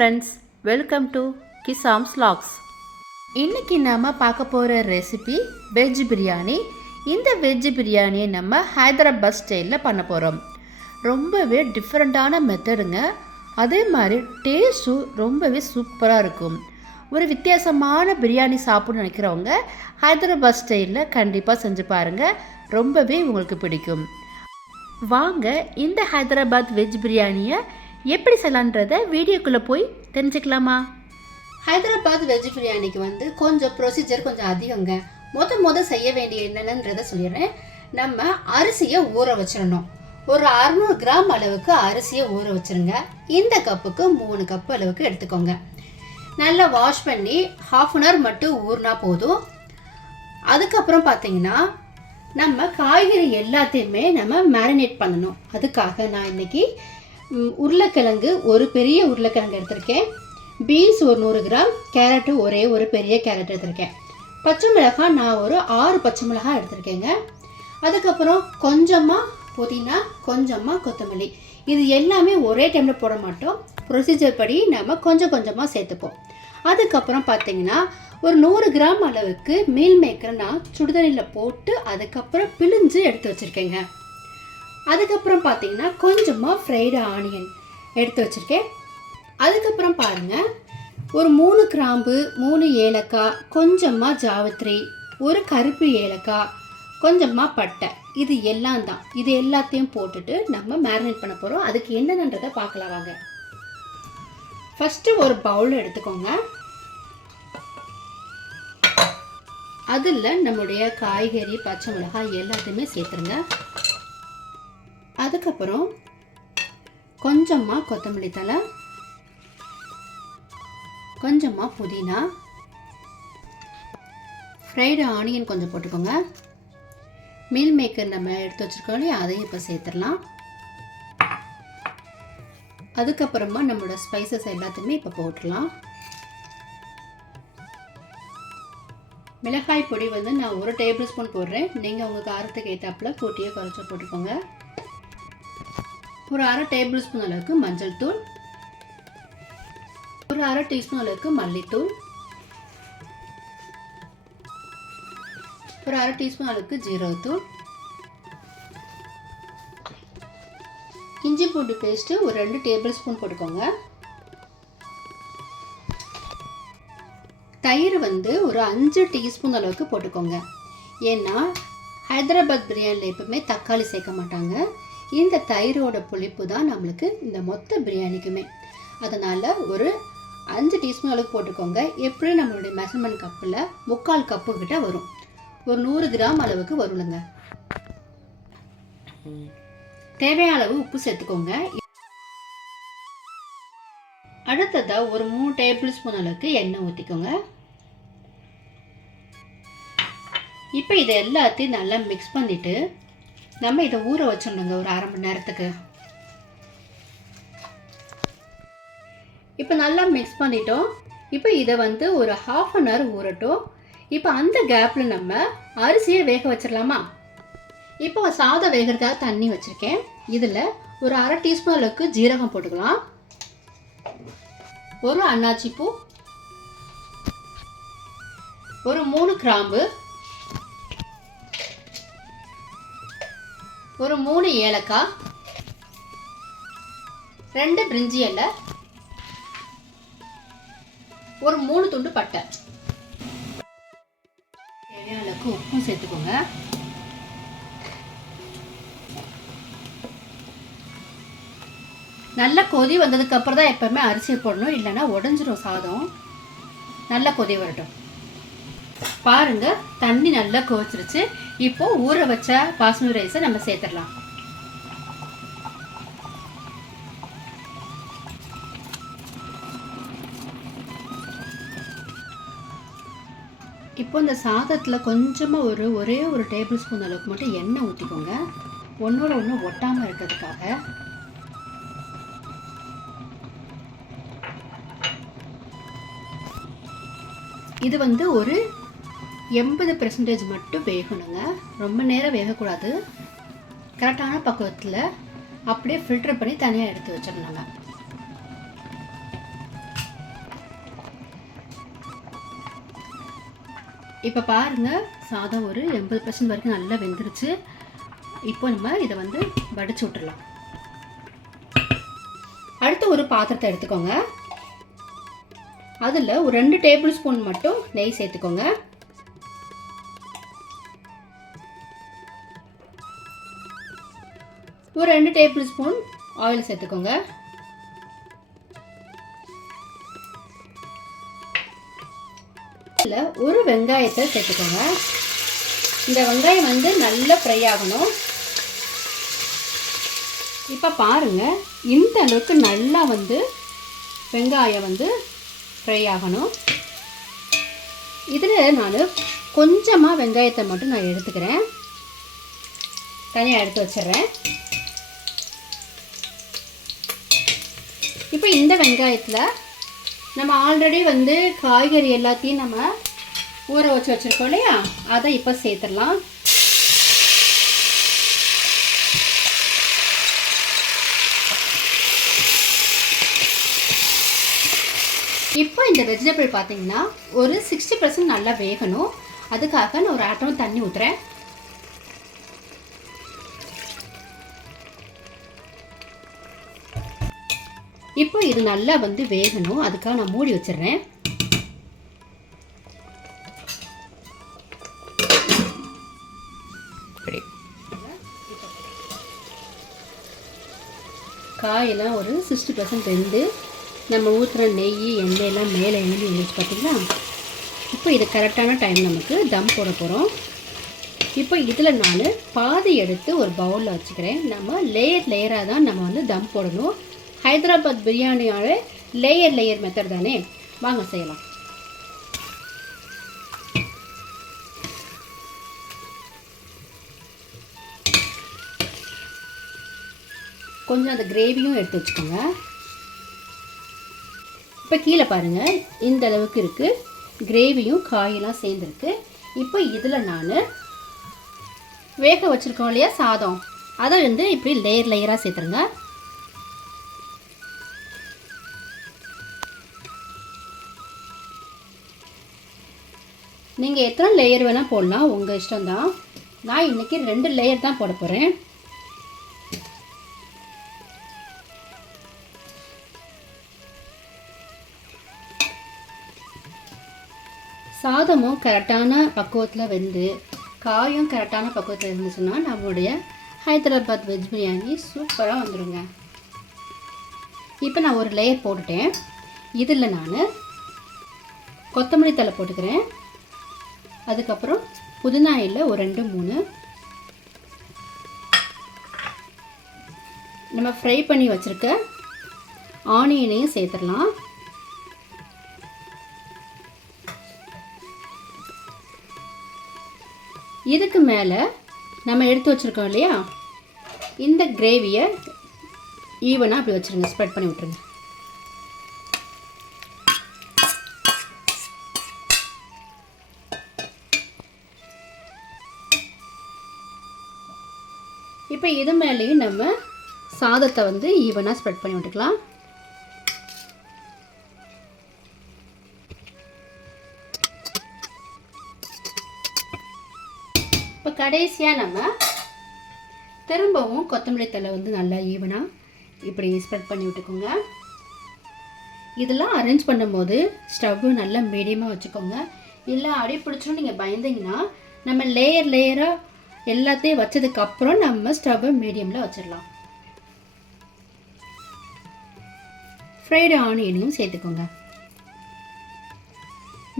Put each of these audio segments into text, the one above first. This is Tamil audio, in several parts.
ஃப்ரெண்ட்ஸ் வெல்கம் டு கிசாம்ஸ் லாக்ஸ் இன்றைக்கி நாம் பார்க்க போகிற ரெசிபி வெஜ் பிரியாணி இந்த வெஜ் பிரியாணியை நம்ம ஹைதராபாத் ஸ்டைலில் பண்ண போகிறோம் ரொம்பவே டிஃப்ரெண்ட்டான மெத்தடுங்க அதே மாதிரி டேஸ்ட்டும் ரொம்பவே சூப்பராக இருக்கும். ஒரு வித்தியாசமான பிரியாணி சாப்பிட்ணும்னு நினைக்கிறவங்க ஹைதராபாத் ஸ்டைலில் கண்டிப்பாக செஞ்சு பாருங்கள் ரொம்பவே உங்களுக்கு பிடிக்கும். வாங்க இந்த ஹைதராபாத் வெஜ் பிரியாணியை எப்படி செய்யலான்றத வீடியோக்குள்ளே போய் தெரிஞ்சுக்கலாமா? ஹைதராபாத் வெஜ் பிரியாணிக்கு வந்து கொஞ்சம் ப்ரொசீஜர் கொஞ்சம் அதிகங்க. முத முத செய்ய வேண்டிய என்னென்னன்றதை சொல்லிடுறேன். நம்ம அரிசியை ஊற வச்சிடணும். ஒரு அறுநூறு கிராம் அளவுக்கு அரிசியை ஊற வச்சிருங்க. இந்த கப்புக்கு மூணு கப்பு அளவுக்கு எடுத்துக்கோங்க. நல்லா வாஷ் பண்ணி ஹாஃப் அன் ஹவர் மட்டும் ஊறினா போதும். அதுக்கப்புறம் பார்த்தீங்கன்னா நம்ம காய்கறி எல்லாத்தையுமே நம்ம மேரினேட் பண்ணணும். அதுக்காக நான் இன்றைக்கி உருளைக்கிழங்கு ஒரு பெரிய உருளைக்கிழங்கு எடுத்திருக்கேன். பீன்ஸ் ஒரு நூறு கிராம் கேரட்டு ஒரே ஒரு பெரிய கேரட் எடுத்திருக்கேன். பச்சை மிளகாய் நான் ஒரு ஆறு பச்சை மிளகாய் எடுத்திருக்கேங்க. அதுக்கப்புறம் கொஞ்சமாக புதினா கொஞ்சமாக கொத்தமல்லி. இது எல்லாமே ஒரே டைமில் போட மாட்டோம். ப்ரொசீஜர் படி நம்ம கொஞ்சம் கொஞ்சமாக சேர்த்துப்போம். அதுக்கப்புறம் பார்த்தீங்கன்னா ஒரு நூறு கிராம் அளவுக்கு மீல் மேக்கரை நான் சுடுதண்ணியில் போட்டு அதுக்கப்புறம் பிழிஞ்சு எடுத்து வச்சுருக்கேங்க. அதுக்கப்புறம் பார்த்தீங்கன்னா கொஞ்சமாக ஃப்ரைடு ஆனியன் எடுத்து வச்சுருக்கேன். அதுக்கப்புறம் பாருங்க ஒரு மூணு கிராம்பு மூணு ஏலக்காய் கொஞ்சமாக ஜாவத்ரி ஒரு கருப்பு ஏலக்காய் கொஞ்சமாக பட்டை. இது எல்லாம் தான். இது எல்லாத்தையும் போட்டுட்டு நம்ம மேரினேட் பண்ண போகிறோம் அதுக்கு என்னென்னன்றதை பார்க்கலாம் வாங்க. ஃபஸ்ட்டு ஒரு பவுல் எடுத்துக்கோங்க. அதில் நம்முடைய காய்கறி பச்சை மிளகாய் எல்லாத்தையுமே சேர்த்துருங்க. அதுக்கப்புறம் கொஞ்சமாக கொத்தமல்லி தழை கொஞ்சமாக புதினா ஃப்ரைடு ஆனியன் கொஞ்சம் போட்டுக்கோங்க. மீல் மேக்கர் நம்ம எடுத்து வச்சுருக்கோம் இல்லையா அதையும் இப்போ சேர்த்துடலாம். அதுக்கப்புறமா நம்மளோட ஸ்பைசஸ் எல்லாத்தையுமே இப்போ போட்டுடலாம். மிளகாய் பொடி வந்து நான் ஒரு டேபிள் ஸ்பூன் போடுறேன். நீங்கள் உங்கள் காரத்துக்கு ஏற்றாப்புல கூட்டியே குறைச்சா போட்டுக்கோங்க. ஒரு அரை டேபிள் ஸ்பூன் அளவுக்கு மஞ்சள் தூள். ஒரு அரை டீஸ்பூன் அளவுக்கு மல்லித்தூள். ஒரு அரை டீஸ்பூன் அளவுக்கு ஜீரகத்தூள். இஞ்சி பூண்டு பேஸ்ட்டு ஒரு ரெண்டு டேபிள் ஸ்பூன் போட்டுக்கோங்க. தயிர் வந்து ஒரு அஞ்சு டீஸ்பூன் அளவுக்கு போட்டுக்கோங்க. ஏன்னா ஹைதராபாத் பிரியாணியில் எப்பவுமே தக்காளி சேர்க்க மாட்டாங்க. இந்த தயிரோட புளிப்பு தான் நம்மளுக்கு இந்த மொத்த பிரியாணிக்குமே. அதனால் ஒரு அஞ்சு டீஸ்பூன் அளவுக்கு போட்டுக்கோங்க. எப்படி நம்மளுடைய மெஷர்மெண்ட் கப்பில் முக்கால் கப்பு கிட்ட வரும். ஒரு நூறு கிராம் அளவுக்கு வரும்லங்க. தேவையான அளவு உப்பு சேர்த்துக்கோங்க. அடுத்ததாக ஒரு மூணு டேபிள் ஸ்பூன் அளவுக்கு எண்ணெய் ஊற்றிக்கோங்க இப்போ இதை எல்லாத்தையும் நல்லா மிக்ஸ் பண்ணிட்டு நம்ம இதை ஊற வச்சிடணுங்க ஒரு அரை மணி நேரத்துக்கு. இப்போ நல்லா மிக்ஸ் பண்ணிட்டோம். இப்போ இதை வந்து ஒரு ஹாஃப் அன் ஹவர் ஊறட்டும். இப்போ அந்த கேப்பில் நம்ம அரிசியை வேக வச்சிடலாமா? இப்போ சாதம் வேகிறதுக்காக தண்ணி வச்சுருக்கேன். இதில் ஒரு அரை டீஸ்பூன் அளவுக்கு ஜீரகம் போட்டுக்கலாம். ஒரு அன்னாச்சி பூ ஒரு மூணு கிராம்பு. ஒரு மூணு ஏலக்காய் ரெண்டு பிரிஞ்சி இலை ஒரு மூணு துண்டு பட்டை. தேவையான அளவுக்கு உப்பும் சேர்த்துக்கோங்க. நல்ல கொதி வந்ததுக்கு அப்புறம் தான் எப்பவுமே அரிசி போடணும். இல்லைன்னா உடஞ்சிரும் சாதம். நல்ல கொதி வரட்டும். பாருங்க தண்ணி நல்லா கொதிச்சிருச்சு. இப்போ ஊற வச்ச பாஸ்மதி ரைஸை நம்ம சேர்த்துடலாம். இப்போ இந்த சாதத்தில் கொஞ்சமாக ஒரு ஒரே ஒரு டேபிள் ஸ்பூன் அளவுக்கு மட்டும் எண்ணெய் ஊற்றிக்கோங்க ஒன்றோட ஒன்று ஒட்டாமல் இருக்கிறதுக்காக. இது வந்து ஒரு எண்பது பெர்சன்டேஜ் மட்டும் வேகணுங்க. ரொம்ப நேரம் வேகக்கூடாது. கரெக்டான பக்குவத்தில் அப்படியே ஃபில்டர் பண்ணி தனியாக எடுத்து வச்சிடணுங்க. இப்போ பாருங்கள் சாதம் ஒரு எண்பது பர்சன்ட் வரைக்கும் நல்லா வெந்துருச்சு. இப்போ நம்ம இதை வந்து வடிச்சு விட்டுடலாம் அடுத்து ஒரு பாத்திரத்தை எடுத்துக்கோங்க. அதில் ஒரு ரெண்டு டேபிள் ஸ்பூன் மட்டும் நெய் சேர்த்துக்கோங்க. ஒரு ரெண்டு டேபிள் ஸ்பூன் ஆயில் சேர்த்துக்கோங்க. இதில் ஒரு வெங்காயத்தை சேர்த்துக்கோங்க. இந்த வெங்காயம் வந்து நல்லா ஃப்ரை ஆகணும். இப்போ பாருங்கள் இந்த அளவுக்கு நல்லா வந்து வெங்காயம் வந்து ஃப்ரை ஆகணும். இதில் நான் கொஞ்சமாக வெங்காயத்தை மட்டும் நான் எடுத்துக்கிறேன். தனியாக எடுத்து வச்சிடுறேன். இப்போ இந்த வெங்காயத்தில் நம்ம ஆல்ரெடி வந்து காய்கறி எல்லாத்தையும் நம்ம ஊற வச்சு வச்சுருக்கோம் இல்லையா? அதை இப்போ சேர்த்துடலாம். இப்போ இந்த வெஜிடபிள் பார்த்தீங்கன்னா ஒரு சிக்ஸ்டி பர்சன்ட் நல்லா வேகணும். அதுக்காக நான் ஒரு ஆட்டம் தண்ணி ஊற்றுறேன் இப்போ இது நல்லா வந்து வேகணும். அதுக்காக நான் மூடி வச்சிடுறேன். காயெல்லாம் ஒரு சிக்ஸ்டி பர்சன்ட் வெந்து நம்ம ஊற்றுற நெய் எண்ணெயெல்லாம் மேலே எழுதி வந்துச்சு பார்த்தீங்களா? இப்போ இது கரெக்டான டைம் நமக்கு தம் போட போகிறோம் இப்போ இதில் நான் பாதி எடுத்து ஒரு பவுலில் வச்சுக்கிறேன். நம்ம லேயர் லேயராக தான் நம்ம வந்து தம் போடணும். ஹைதராபாத் பிரியாணியோட லேயர் லேயர் மெத்தட் தானே? வாங்க செய்யலாம். கொஞ்சம் அந்த கிரேவியும் எடுத்து வச்சுக்கோங்க. இப்போ கீழே பாருங்கள் இந்த அளவுக்கு இருக்குது கிரேவியும் காயெல்லாம் சேர்ந்துருக்கு. இப்போ இதில் நான் வேக வச்சுருக்கோம் இல்லையா சாதம். அதை வந்து இப்படி லேயர் லேயராக சேர்த்துருங்க. நீங்கள் எத்தனை லேயர் வேணால் போடலாம். உங்கள் இஷ்டம்தான் நான் இன்றைக்கி ரெண்டு லேயர் தான் போட போகிறேன் சாதமும் கரெக்டான பக்குவத்தில் வெந்து காயும் கரெக்டான பக்குவத்தில் இருந்துச்சுன்னா நம்மளுடைய ஹைதராபாத் வெஜ் பிரியாணி சூப்பராக வந்துடுங்க இப்போ நான் ஒரு லேயர் போட்டுட்டேன். இதில் நான் கொத்தமல்லி தலை போட்டுக்கிறேன். அதுக்கப்புறம் புதினா இல்லை ஒரு ரெண்டு மூணு. நம்ம ஃப்ரை பண்ணி வச்சுருக்க ஆனியனையும் சேர்த்துடலாம். இதுக்கு மேலே நம்ம எடுத்து வச்சுருக்கோம் இல்லையா? இந்த கிரேவியை ஈவனாக அப்படி வச்சுருங்க ஸ்ப்ரெட் பண்ணி விட்ருங்க இப்போ இது மேலேயும் நம்ம சாதத்தை வந்து ஈவனாக ஸ்ப்ரெட் பண்ணி விட்டுக்கலாம். இப்போ கடைசியாக நம்ம திரும்பவும் கொத்தமல்லி தலை வந்து நல்லா ஈவனாக இப்படி ஸ்ப்ரெட் பண்ணி விட்டுக்கோங்க. இதெல்லாம் அரேஞ்ச் பண்ணும்போது ஸ்டவ்வு நல்லா மீடியமாக வச்சுக்கோங்க. இல்லை அடி பிடிச்சோன்னு நீங்கள் பயந்தீங்கன்னா நம்ம லேயர் லேயராக எல்லாத்தையும் வச்சதுக்கப்புறம் நம்ம ஸ்டவ்வை மீடியமில் வச்சிடலாம். ஃப்ரைடு ஆனியனையும் சேர்த்துக்கோங்க.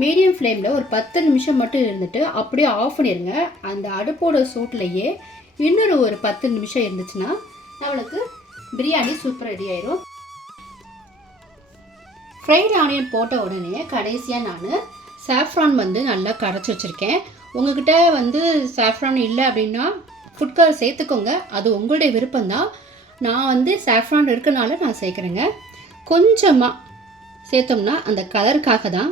மீடியம் ஃப்ளேமில் ஒரு பத்து நிமிஷம் மட்டும் இருந்துட்டு அப்படியே ஆஃப் பண்ணிடுங்க அந்த அடுப்போட சூட்லேயே இன்னொரு ஒரு பத்து நிமிஷம் இருந்துச்சுன்னா நம்மளுக்கு பிரியாணி சூப்பர் ரெடி ஆயிரும். ஃப்ரைட் ஆனியன் போட்ட உடனே கடைசியாக நான் சாஃப்ரான் வந்து நல்லா கரைச்சி வச்சுருக்கேன். உங்ககிட்ட வந்து சாஃப்ரான் இல்லை அப்படின்னா ஃபுட் கலர் சேர்த்துக்கோங்க. அது உங்களுடைய விருப்பம்தான். நான் வந்து சாஃப்ரான் இருக்கனால நான் சேர்க்குறேங்க. கொஞ்சமாக சேர்த்தோம்னா அந்த கலருக்காக தான்.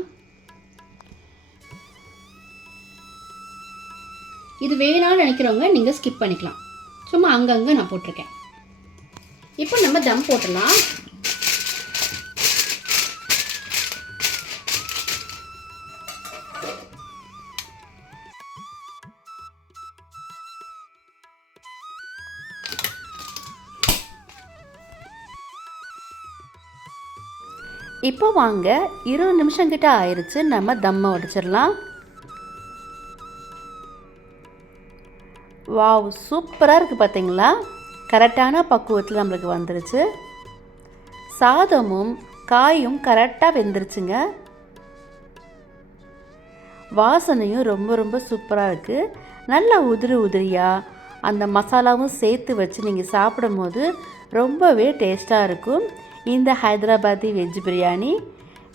இது வேணாம்னு நினைக்கிறவங்க நீங்கள் ஸ்கிப் பண்ணிக்கலாம். சும்மா அங்கங்கே நான் போட்டிருக்கேன். இப்போ நம்ம தம் போட்டுடலாம். இப்போ வாங்க இருபது நிமிஷம் கிட்ட ஆயிடுச்சு நம்ம தம்மை உடைச்சிடலாம். வாவ் சூப்பராக இருக்குது பார்த்தீங்களா கரெக்டான பக்குவத்தில் நம்மளுக்கு வந்துருச்சு. சாதமும் காயும் கரெக்டாக வெந்துருச்சுங்க. வாசனையும் ரொம்ப ரொம்ப சூப்பராக இருக்குது நல்லா உதிரி உதிரியாக அந்த மசாலாவும் சேர்த்து வச்சு நீங்கள் சாப்பிடும்போது ரொம்பவே டேஸ்ட்டாக இருக்கும். இந்த ஹைதராபாதி வெஜ் பிரியாணி.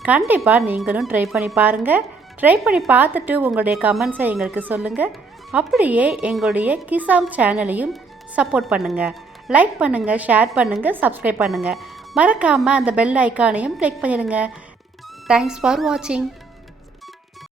கண்டிப்பாக நீங்களும் ட்ரை பண்ணி பாருங்கள் ட்ரை பண்ணி பார்த்துட்டு உங்களுடைய கமெண்ட்ஸை எங்களுக்கு சொல்லுங்கள் அப்படியே எங்களுடைய கிசாம் சேனலையும் சப்போர்ட் பண்ணுங்கள் லைக் பண்ணுங்கள் ஷேர் பண்ணுங்கள் சப்ஸ்கிரைப் பண்ணுங்கள் மறக்காமல் அந்த பெல் ஐக்கானையும் கிளிக் பண்ணிடுங்க. தேங்க்ஸ் ஃபார் வாட்சிங்